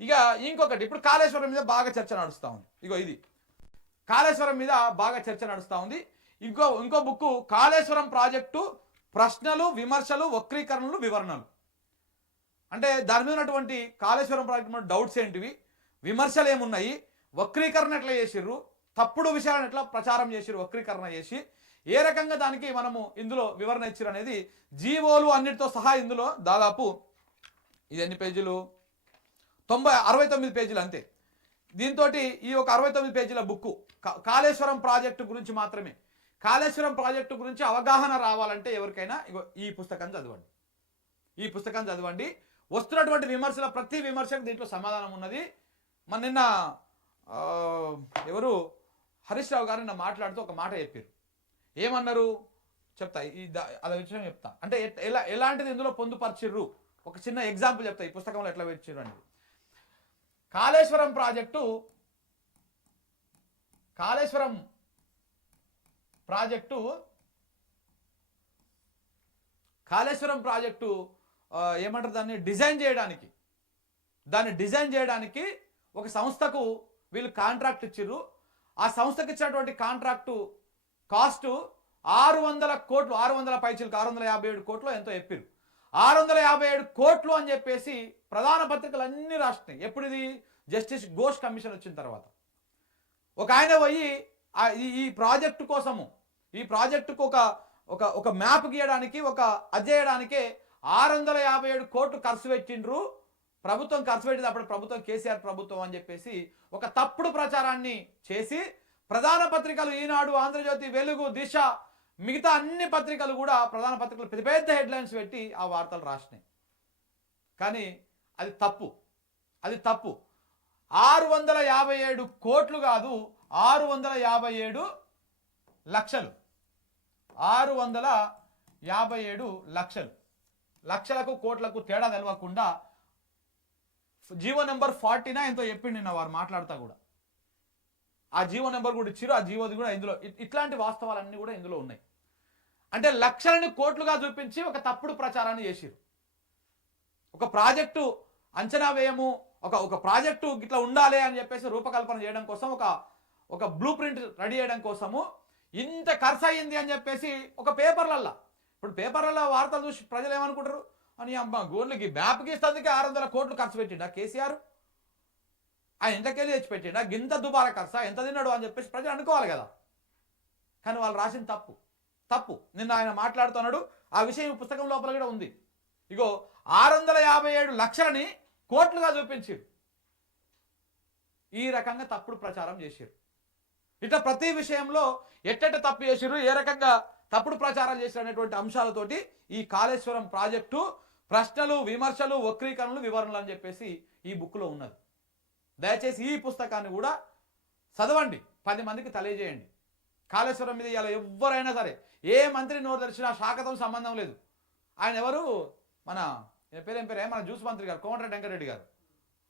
ఇక ఇంకొకటి, ఇప్పుడు కాళేశ్వరం మీద బాగా చర్చ నడుస్తూ ఉంది. ఇగో ఇది కాళేశ్వరం మీద బాగా చర్చ నడుస్తూ ఉంది. ఇంకో బుక్ కాళేశ్వరం ప్రాజెక్టు ప్రశ్నలు, విమర్శలు, వక్రీకరణలు, వివరణలు. అంటే దాని మీద ఉన్నటువంటి కాళేశ్వరం ప్రాజెక్టు మీద డౌట్స్ ఏంటివి, విమర్శలు ఏమున్నాయి, వక్రీకరణ ఎట్లా చేసిర్రు, తప్పుడు విషయాలను ఎట్లా ప్రచారం చేసిర్రు, వక్రీకరణ చేసి ఏ రకంగా దానికి మనము ఇందులో వివరణ ఇచ్చిరు అనేది జీవోలు అన్నిటితో సహా ఇందులో దాదాపు ఇది ఎన్ని పేజీలు, 69 పేజీలు అంతే. దీంతో ఈ ఒక 69 పేజీల బుక్ కాళేశ్వరం ప్రాజెక్టు గురించి మాత్రమే. కాళేశ్వరం ప్రాజెక్టు గురించి అవగాహన రావాలంటే ఎవరికైనా ఈ పుస్తకం చదవండి, ఈ పుస్తకం చదవండి. వస్తున్నటువంటి విమర్శల ప్రతి విమర్శకు దీంట్లో సమాధానం ఉన్నది. మన నిన్న ఎవరు హరీష్ రావు గారు నిన్న మాట్లాడుతూ ఒక మాట చెప్పారు. ఏమన్నారు చెప్తా, అదే విషయం చెప్తా. అంటే ఎలాంటిది ఇందులో పొందుపరిచిర్రు, ఒక చిన్న ఎగ్జాంపుల్ చెప్తా ఈ పుస్తకంలో ఎట్లా పెట్టిర్రు అనేది. కాళేశ్వరం ప్రాజెక్టు ఏమంటారు దాన్ని డిజైన్ చేయడానికి ఒక సంస్థకు వీళ్ళు కాంట్రాక్ట్ ఇచ్చిర్రు. ఆ సంస్థకి ఇచ్చినటువంటి కాంట్రాక్టు కాస్ట్ 600 కోట్లు, 600 పైచీలకు 657 కోట్లు ఎంతో చెప్పారు. 657 కోట్లు అని చెప్పేసి ప్రధాన పత్రికలు అన్ని రాస్తున్నాయి. ఎప్పుడు ఇది జస్టిస్ ఘోష్ కమిషన్ వచ్చిన తర్వాత. ఒక ఆయన పోయి ఈ ప్రాజెక్టు కోసము, ఈ ప్రాజెక్టుకు ఒక మ్యాప్ గీయడానికి, ఒక అధ్యయడానికే 657 కోట్లు ఖర్చు పెట్టిండ్రు. ప్రభుత్వం ఖర్చు పెట్టింది అప్పుడు ప్రభుత్వం, కేసీఆర్ ప్రభుత్వం అని చెప్పేసి ఒక తప్పుడు ప్రచారాన్ని చేసి ప్రధాన పత్రికలు ఈనాడు, ఆంధ్రజ్యోతి, వెలుగు, దిశ, మిగతా అన్ని పత్రికలు కూడా ప్రధాన పత్రికలు పెద్ద పెద్ద హెడ్లైన్స్ పెట్టి ఆ వార్తలు రాసినాయి. కానీ అది తప్పు. 657 కోట్లు కాదు, 657 లక్షలు. 657 లక్షలు. లక్షలకు కోట్లకు తేడా తెలవకుండా జీవో నెంబర్ 49 ఎంతో చెప్పిండి నిన్న వారు మాట్లాడుతా కూడా. ఆ జీవో నెంబర్ కూడా ఇచ్చిరు, ఆ జీవోది కూడా ఇందులో. ఇట్లాంటి వాస్తవాలన్నీ కూడా ఇందులో ఉన్నాయి. అంటే లక్షలని కోట్లుగా చూపించి ఒక తప్పుడు ప్రచారాన్ని చేసిరు. ఒక ప్రాజెక్టు అంచనా వ్యయము, ఒక ప్రాజెక్టు ఇట్లా ఉండాలి అని చెప్పేసి రూపకల్పన చేయడం కోసం, ఒక బ్లూ ప్రింట్ రెడీ చేయడం కోసము ఇంత ఖర్చు అయ్యింది అని చెప్పేసి ఒక పేపర్లల్లా, ఇప్పుడు పేపర్లలో వార్తలు చూసి ప్రజలు ఏమనుకుంటారు అని, అమ్మ గోర్లకి మ్యాప్కి ఇస్తేందుకే 600 కోట్లు ఖర్చు పెట్టిండా కేసీఆర్, ఆయన ఎంతకెళ్ళి తెచ్చి పెట్టిండా, గింత దుబారా ఖర్చా, ఎంత తిన్నాడు అని చెప్పేసి ప్రజలు అనుకోవాలి కదా. కానీ వాళ్ళు రాసిన తప్పు. నిన్న ఆయన మాట్లాడుతున్నాడు, ఆ విషయం పుస్తకం లోపల కూడా ఉంది. ఇగో 657 లక్షలని కోట్లుగా చూపించారు. ఈ రకంగా తప్పుడు ప్రచారం చేశారు. ఇట్లా ప్రతి విషయంలో ఎట్టెట్ట తప్పు చేశారు, ఏ రకంగా తప్పుడు ప్రచారాలు చేశారు అనేటువంటి అంశాలతోటి ఈ కాళేశ్వరం ప్రాజెక్టు ప్రశ్నలు, విమర్శలు, వక్రీకరణలు, వివరణలు అని చెప్పేసి ఈ బుక్లో ఉన్నది. దయచేసి ఈ పుస్తకాన్ని కూడా చదవండి, 10 మందికి తెలియజేయండి. కాళేశ్వరం మీద ఇలా ఎవరైనా సరే, ఏ మంత్రి నోరు తెరిచినా శాఖతో సంబంధం లేదు. ఆయన ఎవరు, మన పేరేం మన జ్యూస్ మంత్రి గారు, కోమటిరెడ్డి వెంకటరెడ్డి గారు.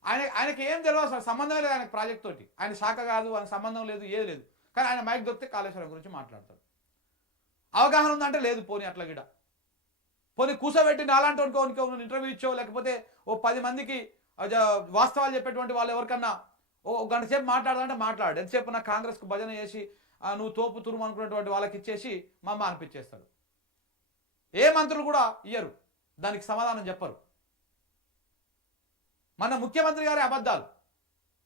ఆయనకి ఏం తెలియదు అసలు, సంబంధం లేదు ఆయనకు ప్రాజెక్ట్ తోటి. ఆయన శాఖ కాదు, ఆయన సంబంధం లేదు, ఏది లేదు. కానీ ఆయన మైక్ దొరికితే కాళేశ్వరం గురించి మాట్లాడతాడు. అవగాహన ఉందంటే లేదు. పోనీ అట్లా గిడ పోనీ కూర్చోబెట్టి నాలాంటి ఇంటర్వ్యూ ఇచ్చో, లేకపోతే ఓ 10 మందికి వాస్తవాలు చెప్పేటువంటి వాళ్ళు ఎవరికన్నా ఓ గంట సేపు మాట్లాడాలంటే మాట్లాడు. ఎంతసేపు నా కాంగ్రెస్కు భజన చేసి నువ్వు తోపు తురుము అనుకున్నటువంటి వాళ్ళకి ఇచ్చేసి మా అమ్మ అనిపించేస్తాడు. ఏ మంత్రులు కూడా ఇయ్యరు, దానికి సమాధానం చెప్పరు. మన ముఖ్యమంత్రి గారి అబద్ధాలు,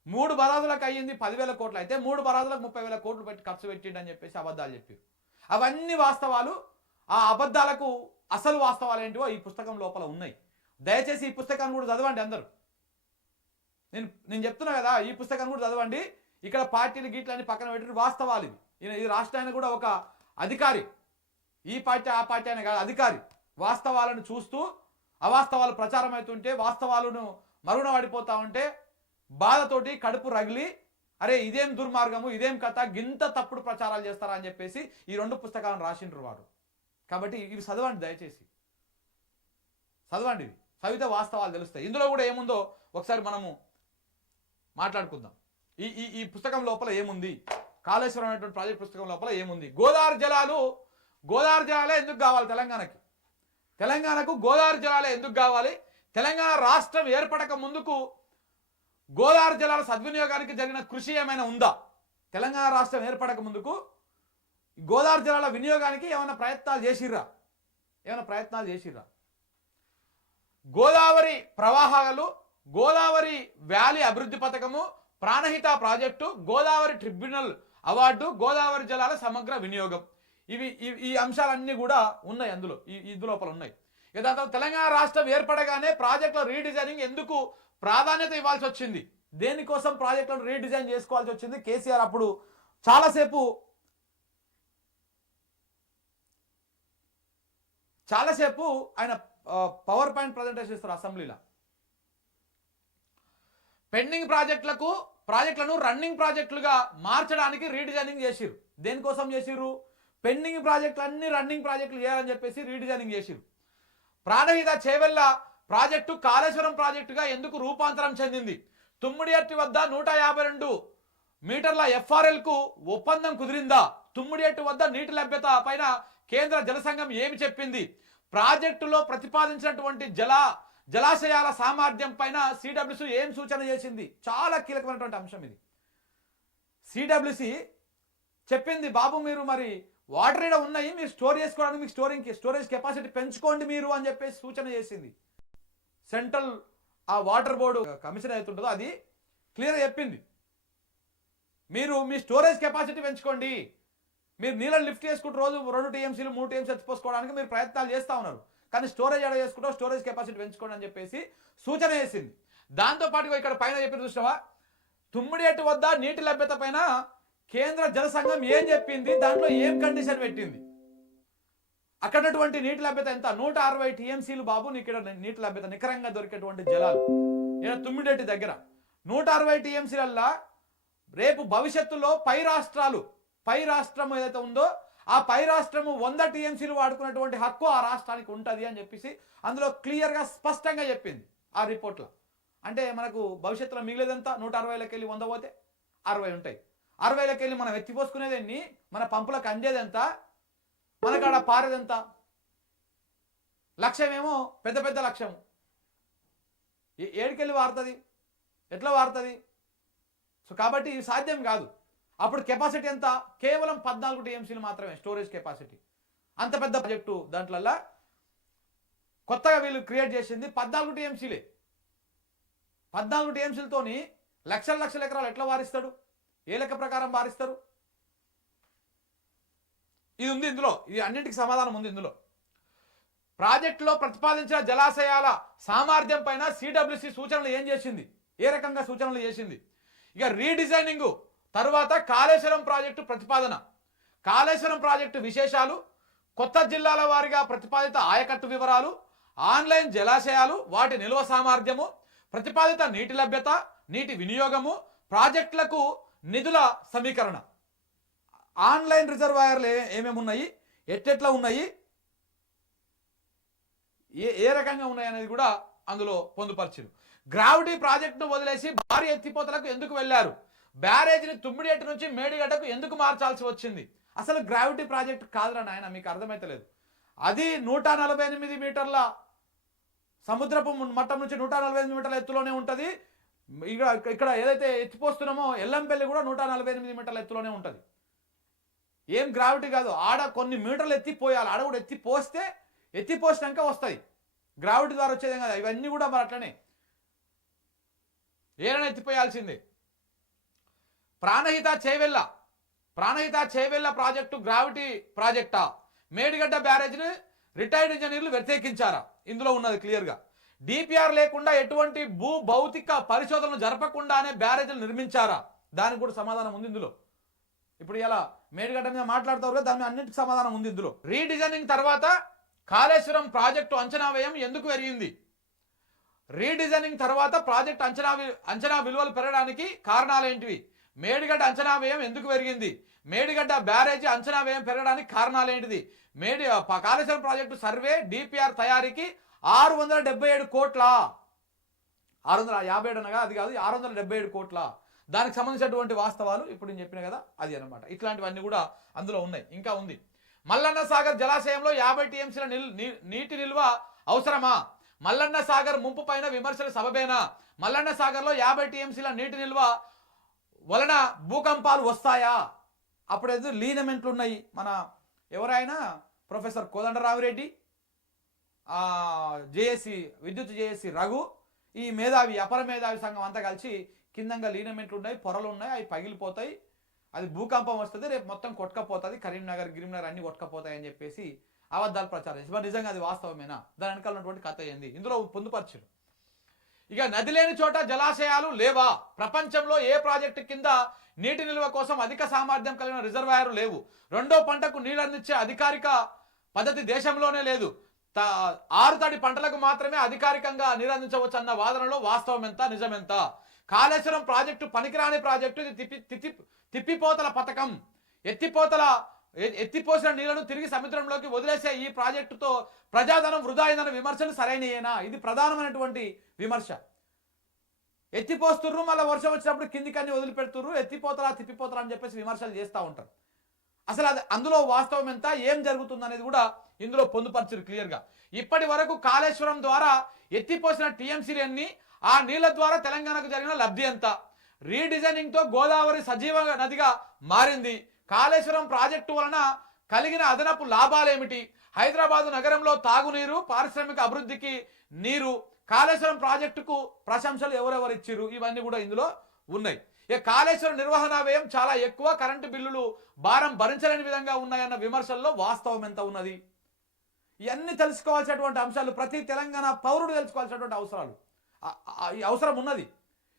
3 బరాదులకు అయ్యింది 10,000 కోట్లు అయితే 3 బరాదులకు 30,000 కోట్లు పెట్టి ఖర్చు పెట్టిండు అని చెప్పేసి అబద్ధాలు చెప్పారు. అవన్నీ వాస్తవాలు. ఆ అబద్ధాలకు అసలు వాస్తవాలు ఏంటివో ఈ పుస్తకం లోపల ఉన్నాయి. దయచేసి ఈ పుస్తకాన్ని కూడా చదవండి అందరూ. నేను చెప్తున్నా కదా, ఈ పుస్తకాన్ని కూడా చదవండి. ఇక్కడ పార్టీలు గీట్లన్నీ పక్కన పెట్టి వాస్తవాలు ఇవి. ఈ రాష్ట్రానికి కూడా ఒక అధికారి, ఈ పార్టీ ఆ పార్టీ అనే కాదు, అధికారి వాస్తవాలను చూస్తూ అవాస్తవాలు ప్రచారం అవుతుంటే, వాస్తవాలను మరుగున పడిపోతా ఉంటే బాధతోటి కడుపు రగిలి, అరే ఇదేం దుర్మార్గము, ఇదేం కథ, గింత తప్పుడు ప్రచారాలు చేస్తారా అని చెప్పేసి ఈ 2 పుస్తకాలను రాసిండ్రు వాడు. కాబట్టి ఇవి చదవండి, దయచేసి చదవండి. ఇవి చదివితే వాస్తవాలు తెలుస్తాయి. ఇందులో కూడా ఏముందో ఒకసారి మనము మాట్లాడుకుందాం. ఈ పుస్తకం లోపల ఏముంది, కాళేశ్వరం అనేటువంటి ప్రాజెక్ట్ పుస్తకం లోపల ఏముంది. గోదావరి జలాలే ఎందుకు కావాలి తెలంగాణకు గోదావరి జలాలే ఎందుకు కావాలి? తెలంగాణ రాష్ట్రం ఏర్పడక ముందుకు గోదావరి జలాల సద్వినియోగానికి జరిగిన కృషి ఏమైనా ఉందా? తెలంగాణ రాష్ట్రం ఏర్పడక ముందుకు గోదావరి జలాల వినియోగానికి ఏమైనా ప్రయత్నాలు చేసిర్రా? గోదావరి ప్రవాహాలు, గోదావరి వ్యాలీ అభివృద్ధి పథకము, Pranahita project, Godavari tribunal award, Godavari జలాల సమగ్ర వినియోగం, ఈ అంశాలన్నీ కూడా ఉన్నాయి అందులో, లోపల ఉన్నాయి. దాని తర్వాత తెలంగాణ రాష్ట్రం ఏర్పడగానే ప్రాజెక్టుల రీడిజైనింగ్ ఎందుకు ప్రాధాన్యత ఇవ్వాల్సి వచ్చింది? దేనికోసం ప్రాజెక్టులను రీడిజైన్ చేసుకోవాల్సి వచ్చింది? కేసీఆర్ అప్పుడు చాలాసేపు ఆయన పవర్ పాయింట్ ప్రజెంటేషన్ ఇస్తారు అసెంబ్లీలో. పెండింగ్ ప్రాజెక్టులను రన్నింగ్ ప్రాజెక్టులుగా మార్చడానికి రీడిజైనింగ్ చేసిరు. దేనికోసం చేసిరు? పెండింగ్ ప్రాజెక్టులన్నీ రన్నింగ్ ప్రాజెక్టులు చేయాలని చెప్పేసి రీడిజైనింగ్ చేసిరు. ప్రాణహిత చేవెళ్ళ ప్రాజెక్టు కాళేశ్వరం ప్రాజెక్టుగా ఎందుకు రూపాంతరం చెందింది? తుమ్మిడియట్టి వద్ద 152 మీటర్ల FRL కు ఒప్పందం కుదిరిందా? తుమ్మిడియట్టి వద్ద నీటి లభ్యత పైన కేంద్ర జలసంఘం ఏమి చెప్పింది? ప్రాజెక్టులో ప్రతిపాదించినటువంటి జలాశయాల సామర్థ్యం పైన సిడబ్ల్యూసి ఏం సూచన చేసింది? చాలా కీలకమైనటువంటి అంశం ఇది. సిడబ్ల్యూసి చెప్పింది, బాబు మీరు మరి వాటర్ ఈడ ఉన్నాయి, మీరు స్టోర్ చేసుకోవడానికి మీకు స్టోరేజ్ కెపాసిటీ పెంచుకోండి మీరు అని చెప్పేసి సూచన చేసింది. సెంట్రల్ ఆ వాటర్ బోర్డు కమిషన్ అవుతుంటుందో అది క్లియర్గా చెప్పింది, మీరు మీ స్టోరేజ్ కెపాసిటీ పెంచుకోండి, మీరు నీళ్ళని లిఫ్ట్ చేసుకుంటూ రోజు 2 TMCలు 3 TMC ఎత్తిపోసుకోవడానికి మీరు ప్రయత్నాలు చేస్తూ ఉన్నారు, కానీ స్టోరేజ్ ఎడ చేసుకుంటావు, స్టోరేజ్ కెపాసిటీ పెంచుకోండి అని చెప్పేసి సూచన చేసింది. దాంతోపాటుగా ఇక్కడ పైన చెప్పిన చూసినావా, తుమ్మిడియట్టు వద్ద నీటి లభ్యత పైన కేంద్ర జలసంఘం ఏం చెప్పింది, దాంట్లో ఏం కండిషన్ పెట్టింది? అక్కడటువంటి నీటి లభ్యత ఎంత? 160 TMCలు బాబు ఇక్కడ నీటి లభ్యత నికరంగా దొరికేటువంటి జలాలు ఇక్కడ తుమ్మిడేటి దగ్గర 160 TMCలల్లా రేపు భవిష్యత్తులో పై రాష్ట్రం ఏదైతే ఉందో ఆ పై రాష్ట్రము 100 TMCలు వాడుకున్నటువంటి హక్కు ఆ రాష్ట్రానికి ఉంటుంది అని చెప్పేసి అందులో క్లియర్గా స్పష్టంగా చెప్పింది ఆ రిపోర్ట్లో. అంటే మనకు భవిష్యత్తులో మిగిలేదంతా 160లకి వెళ్ళి 100 పోతే 60 ఉంటాయి. 60లకి వెళ్ళి మనం ఎత్తిపోసుకునేది ఎన్ని, మన పంపులకు అందేది ఎంత, మనకాడ పారేదంతా. లక్ష్యమేమో పెద్ద లక్ష్యం, ఏడికెళ్ళి వారుతుంది, ఎట్లా వారుతుంది? సో కాబట్టి ఇది సాధ్యం కాదు. అప్పుడు కెపాసిటీ ఎంత? కేవలం 14 TMCలు మాత్రమే స్టోరేజ్ కెపాసిటీ. అంత పెద్ద ప్రాజెక్టు దాంట్లల్లా కొత్తగా వీళ్ళు క్రియేట్ చేసింది 14 TMCలే. 14 TMCలతోని లక్షల ఎకరాలు ఎట్లా వారిస్తాడు? ఏ లెక్క ప్రకారం వారిస్తారు? ఇది ఉంది ఇందులో, ఇది అన్నింటికి సమాధానం ఉంది ఇందులో. ప్రాజెక్టులో ప్రతిపాదించిన జలాశయాల సామర్థ్యం పైన సిడబ్ల్యూసి సూచనలు ఏం చేసింది, ఏ రకంగా సూచనలు చేసింది? ఇక రీడిజైనింగ్ తర్వాత కాళేశ్వరం ప్రాజెక్టు ప్రతిపాదన, కాళేశ్వరం ప్రాజెక్టు విశేషాలు, కొత్త జిల్లాల వారీగా ప్రతిపాదిత ఆయకట్టు వివరాలు, ఆన్లైన్ జలాశయాలు, వాటి నిల్వ సామర్థ్యము, ప్రతిపాదిత నీటి లభ్యత, నీటి వినియోగము, ప్రాజెక్టులకు నిధుల సమీకరణ, ఆన్లైన్ రిజర్వాయర్లు ఏమేమి ఉన్నాయి, ఎట్లా ఉన్నాయి, ఏ రకంగా ఉన్నాయి అనేది కూడా అందులో పొందుపరిచారు. గ్రావిటీ ప్రాజెక్టును వదిలేసి భారీ ఎత్తిపోతలకు ఎందుకు వెళ్లారు? బ్యారేజ్ని తుమ్మిడియట్టు నుంచి మేడిగడ్డకు ఎందుకు మార్చాల్సి వచ్చింది? అసలు గ్రావిటీ ప్రాజెక్టు కాదురా నాయన, మీకు అర్థమైతలేదు. అది 148 మీటర్ల సముద్రపు మట్టం నుంచి 148 మీటర్ల ఎత్తులోనే ఉంటుంది. ఇక్కడ ఏదైతే ఎత్తిపోస్తున్నామో ఎల్లంపల్లి కూడా 148 మీటర్ల ఎత్తులోనే ఉంటుంది. ఏం గ్రావిటీ కాదు, ఆడ కొన్ని మీటర్లు ఎత్తిపోయాలి, ఆడ కూడా ఎత్తిపోసినాక వస్తాయి. గ్రావిటీ ద్వారా వచ్చేదేం కదా, ఇవన్నీ కూడా మరి అట్లనే ఏమైనా ఎత్తిపోయాల్సిందే. ప్రాణహిత చేవెళ్ళ ప్రాజెక్టు గ్రావిటీ ప్రాజెక్టా? మేడిగడ్డ బ్యారేజ్ని రిటైర్డ్ ఇంజనీర్లు వ్యతిరేకించారా? ఇందులో ఉన్నది క్లియర్గా. డిపిఆర్ లేకుండా ఎటువంటి భౌతిక పరిశోధనలు జరపకుండానే బ్యారేజ్లు నిర్మించారా? దానికి కూడా సమాధానం ఉంది ఇందులో. ఇప్పుడు ఇలా మేడిగడ్డ మీద మాట్లాడుతారు కదా, దాని అన్నింటికి సమాధానం ఉంది ఇందులో. రీడిజైనింగ్ తర్వాత కాళేశ్వరం ప్రాజెక్టు అంచనా వ్యయం ఎందుకు పెరిగింది? రీడిజైనింగ్ తర్వాత ప్రాజెక్టు అంచనా విలువలు పెరగడానికి కారణాలేంటివి? మేడిగడ్డ అంచనా వ్యయం ఎందుకు పెరిగింది? మేడిగడ్డ బ్యారేజీ అంచనా వ్యయం పెరగడానికి కారణాలేంటిది? కాళేశ్వరం ప్రాజెక్టు సర్వే డిపిఆర్ తయారీకి 677 కోట్ల, 657 అనగా అది కాదు, 677 కోట్ల. దానికి సంబంధించినటువంటి వాస్తవాలు ఇప్పుడు నేను చెప్పిన కదా, అది అనమాట. ఇట్లాంటివన్నీ కూడా అందులో ఉన్నాయి. ఇంకా ఉంది, మల్లన్న సాగర్ జలాశయంలో 50 TMCల నీటి నిల్వ అవసరమా? మల్లన్న సాగర్ ముంపు పైన విమర్శలు సబబేనా? మల్లన్న సాగర్లో 50 టీఎంసీల నీటి నిల్వ వలన భూకంపాలు వస్తాయా? అప్పుడు ఏదో లీనమెంట్లు ఉన్నాయి. మన ఎవరైనా ప్రొఫెసర్ కోదండరామిరెడ్డి, జేఏసీ విద్యుత్ జేఏసీ రఘు, ఈ మేధావి అపర మేధావి సంఘం అంతా కలిసి కిందంగా లీనమెంట్లు ఉన్నాయి, పొరలు ఉన్నాయి, అవి పగిలిపోతాయి, అది భూకంపం వస్తుంది, రేపు మొత్తం కొట్టుకపోతుంది, గిరినగర్ అన్ని కొట్టుకపోతాయి అని చెప్పేసి అబద్ధాలు ప్రచారం చేసి, మరి నిజంగా అది వాస్తవమేనా? దాని వెనకాల ఉన్నటువంటి కథ ఏంది? ఇందులో పొందుపరచు. ఇక నది లేని చోట జలాశయాలు లేవా? ప్రపంచంలో ఏ ప్రాజెక్టు కింద నీటి నిల్వ కోసం అధిక సామర్థ్యం కలిగిన రిజర్వాయర్లు లేవు. రెండో పంటకు నీళ్ళు అందించే అధికారిక పద్ధతి దేశంలోనే లేదు. ఆరుతడి పంటలకు మాత్రమే అధికారికంగా నీరు అందించవచ్చు అన్న వాదనలో వాస్తవం ఎంత, నిజమెంత? కాళేశ్వరం ప్రాజెక్టు పనికిరాని ప్రాజెక్టు, ఇది తిప్పిపోతల పథకం. ఎత్తిపోసిన నీళ్లను తిరిగి సముద్రంలోకి వదిలేసే ఈ ప్రాజెక్టుతో ప్రజాధనం వృధా అయిందన్న విమర్శలు సరైనయేనా? ఇది ప్రధానమైనటువంటి విమర్శ. ఎత్తిపోస్తుర్రు, మళ్ళీ వర్షం వచ్చినప్పుడు కిందికన్ని వదిలిపెడుతుర్రు, తిప్పిపోతలా అని చెప్పేసి విమర్శలు చేస్తూ ఉంటారు. అసలు అది అందులో వాస్తవం ఎంత, ఏం జరుగుతుంది అనేది కూడా ఇందులో పొందుపరిచారు క్లియర్గా. ఇప్పటి వరకు కాళేశ్వరం ద్వారా ఎత్తిపోసిన టీఎంసీలన్నీ, ఆ నీళ్ల ద్వారా తెలంగాణకు జరిగిన లబ్ధి ఎంత? రీడిజైనింగ్ తో గోదావరి సజీవ నదిగా మారింది. కాళేశ్వరం ప్రాజెక్టు వలన కలిగిన అదనపు లాభాలేమిటి? హైదరాబాదు నగరంలో తాగునీరు, పారిశ్రామిక అభివృద్ధికి నీరు, కాళేశ్వరం ప్రాజెక్టుకు ప్రశంసలు ఎవరెవరు ఇచ్చిరు, ఇవన్నీ కూడా ఇందులో ఉన్నాయి. ఇక కాళేశ్వరం నిర్వహణ వ్యయం చాలా ఎక్కువ, కరెంటు బిల్లులు భారం భరించలేని విధంగా ఉన్నాయన్న విమర్శల్లో వాస్తవం ఎంత ఉన్నది? ఇవన్నీ తెలుసుకోవాల్సినటువంటి అంశాలు, ప్రతి తెలంగాణ పౌరుడు తెలుసుకోవాల్సినటువంటి అవసరం ఉన్నది.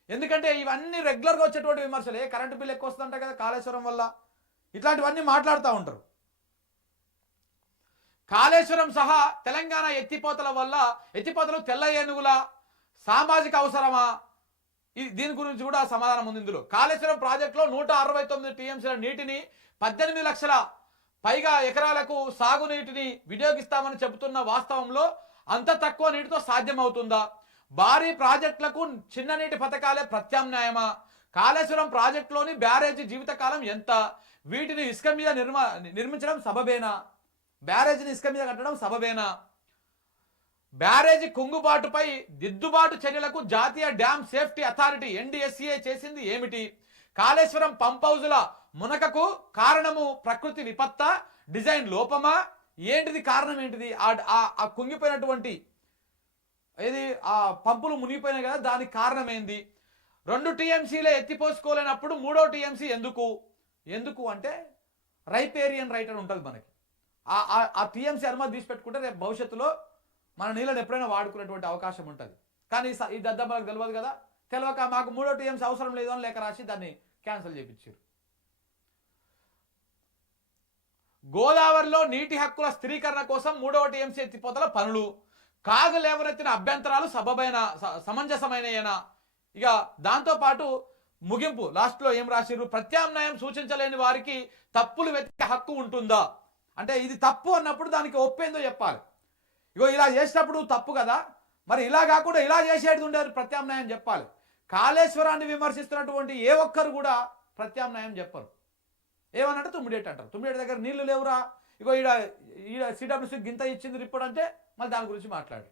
ఎందుకంటే ఇవన్నీ రెగ్యులర్గా వచ్చేటువంటి విమర్శలు. కరెంటు బిల్లు ఎక్కువ వస్తుందంట కదా కాళేశ్వరం వల్ల, ఇట్లాంటివన్నీ మాట్లాడుతూ ఉంటారు. కాళేశ్వరం సహా తెలంగాణ ఎత్తిపోతలు తెల్ల ఏనుగుల సామాజిక అవసరమా? దీని గురించి కూడా సమాధానం ఉంది ఇందులో. కాళేశ్వరం ప్రాజెక్టులో 169 టీఎంసీల నీటిని 18 లక్షల పైగా ఎకరాలకు సాగునీటిని వినియోగిస్తామని చెబుతున్న వాస్తవంలో అంత తక్కువ నీటితో సాధ్యమవుతుందా? భారీ ప్రాజెక్టులకు చిన్న నీటి పథకాలే ప్రత్యామ్నాయమా? కాళేశ్వరం ప్రాజెక్టులోని బ్యారేజీ జీవితకాలం ఎంత? వీటిని ఇసుక మీద నిర్మించడం సబబేనా? బ్యారేజీని ఇసుక మీద కట్టడం సబబేనా? బ్యారేజీ కుంగుబాటుపై దిద్దుబాటు చర్యలకు జాతీయ డ్యామ్ సేఫ్టీ అథారిటీ NDSCA చేసింది ఏమిటి? కాళేశ్వరం పంప్ హౌజుల మునకకు కారణము ప్రకృతి విపత్త, డిజైన్ లోపమా? ఏంటిది కారణం? ఏంటిది? ఆ కుంగిపోయినటువంటి ఆ పంపులు మునిగిపోయినాయి కదా, దానికి కారణం ఏంది? 2 టీఎంసీలే ఎత్తిపోసుకోలేనప్పుడు 3వ టీఎంసీ ఎందుకు అంటే రైపేరియన్ రైట్ అని ఉంటుంది మనకి. ఆ టీఎంసీ అనుమతి తీసి పెట్టుకుంటే రేపు భవిష్యత్తులో మన నీళ్ళని ఎప్పుడైనా వాడుకునేటువంటి అవకాశం ఉంటుంది. కానీ ఈ దద్దమ్మలకు తెలియదు కదా, తెలియక మాకు 3వ టీఎంసీ అవసరం లేదు అని లేఖ రాసి దాన్ని క్యాన్సిల్ చేయించారు. గోదావరిలో నీటి హక్కుల స్థిరీకరణ కోసం 3వ టీఎంసీ ఎత్తిపోతల పనులు, కాగు లేవనెత్తిన అభ్యంతరాలు సమంజసమైనయేనా? ఇక దాంతోపాటు ముగింపు లాస్ట్లో ఏం రాసిర్రు? ప్రత్యామ్నాయం సూచించలేని వారికి తప్పులు వెతికే హక్కు ఉంటుందా? అంటే ఇది తప్పు అన్నప్పుడు దానికి ఒప్పేందో చెప్పాలి. ఇగో ఇలా చేసినప్పుడు తప్పు కదా, మరి ఇలా కాకుండా ఇలా చేసేది ఉండేది ప్రత్యామ్నాయం చెప్పాలి. కాళేశ్వరాన్ని విమర్శిస్తున్నటువంటి ఏ ఒక్కరు కూడా ప్రత్యామ్నాయం చెప్పరు. ఏమనంటే తుమ్మిడేట్ అంటారు. తుమ్మిడేట్ దగ్గర నీళ్లు లేవురా, ఇగో ఈడ CWC గింత ఇచ్చింది రిపోర్ట్ అంటే మళ్ళీ దాని గురించి మాట్లాడు.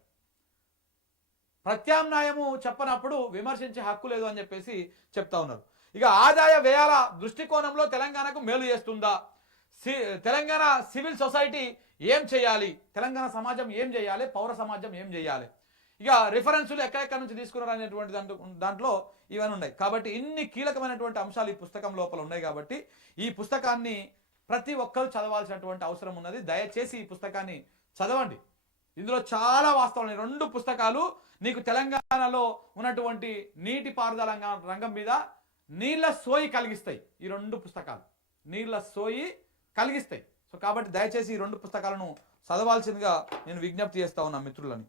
ప్రత్యామ్నాయము చెప్పనప్పుడు విమర్శించే హక్కు లేదు అని చెప్పేసి చెప్తా ఉన్నారు. ఇక ఆదాయ వ్యయాల దృష్టికోణంలో తెలంగాణకు మేలు చేస్తుందా? తెలంగాణ సివిల్ సొసైటీ ఏం చేయాలి? తెలంగాణ సమాజం ఏం చేయాలి? పౌర సమాజం ఏం చేయాలి? ఇక రిఫరెన్సులు ఎక్కడెక్కడి నుంచి తీసుకున్నారు అనేటువంటి దాంట్లో ఇవన్నీ ఉన్నాయి. కాబట్టి ఇన్ని కీలకమైనటువంటి అంశాలు ఈ పుస్తకం లోపల ఉన్నాయి. కాబట్టి ఈ పుస్తకాన్ని ప్రతి ఒక్కరు చదవాల్సినటువంటి అవసరం ఉన్నది. దయచేసి ఈ పుస్తకాన్ని చదవండి. ఇందులో చాలా వాస్తవాలు. 2 పుస్తకాలు నీకు తెలంగాణలో ఉన్నటువంటి నీటిపారుదల రంగం మీద నీళ్ళ సోయి కలిగిస్తాయి. ఈ 2 పుస్తకాలు నీళ్ళ సోయి కలిగిస్తాయి. సో కాబట్టి దయచేసి ఈ 2 పుస్తకాలను చదవాల్సిందిగా నేను విజ్ఞప్తి చేస్తా ఉన్నా మిత్రులని.